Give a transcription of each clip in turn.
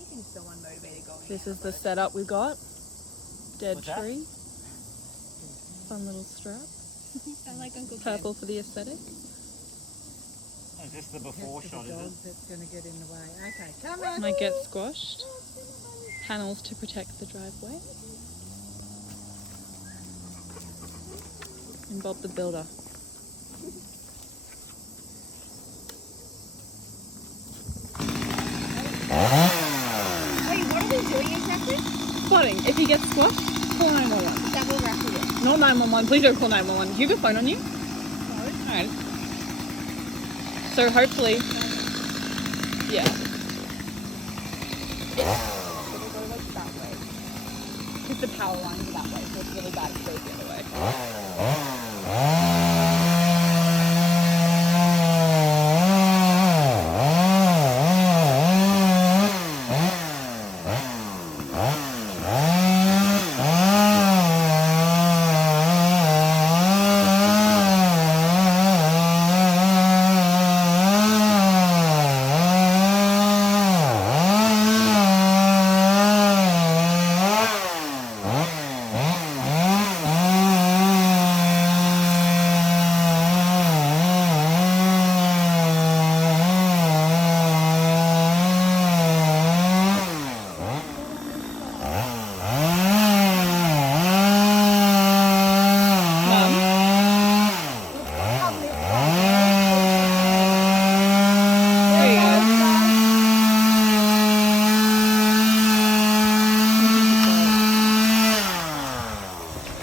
keeping someone motivated going. This is the setup we got. Dead What's that? tree. Fun little strap. Sound like Uncle Ken. Purple for the aesthetic. Oh, is this the before shot, is it? That's going to get in the way. Okay, come on. Might get squashed. Panels to protect the driveway. And Bob the Builder. Wait, what are we doing exactly? Spotting. If he gets squashed, call 911. That will wrap it up. Not 911. Please don't call 911. Do you have a phone on you? No. Alright. So hopefully, yeah. It'll go like that way. Because the power lines are that way, so it's really bad if it goes the other way.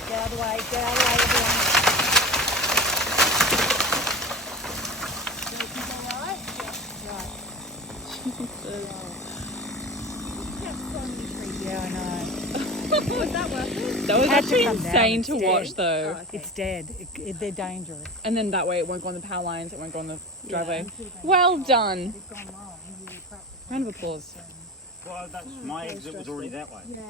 Get out of the way, everyone. Yeah, I know. Was that worth it? That was Had to actually come down insane to instead. watch though. Oh, okay. It's dead. They're dangerous. And then that way it won't go on the power lines, it won't go on the driveway. Well done. It's gone wrong. You practically Round of applause. Well, that's, my exit was already that way. Yeah,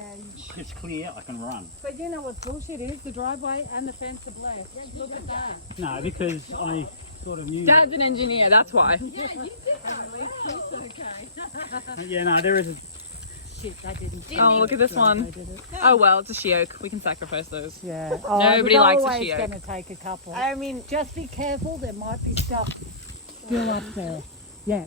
It's clear, I can run. but you know what bullshit is? The driveway and the fence are blessed. Look at that. No, because I sort of knew. Dad's an engineer, that's why. Yeah, no, there is a. Shit, they didn't. Oh, look at this one. They did it. Oh well, it's a she oak. We can sacrifice those. Yeah. Oh, Nobody there's likes a always she oak. going to take a couple. I mean, Just be careful. There might be stuff still up there. Yeah.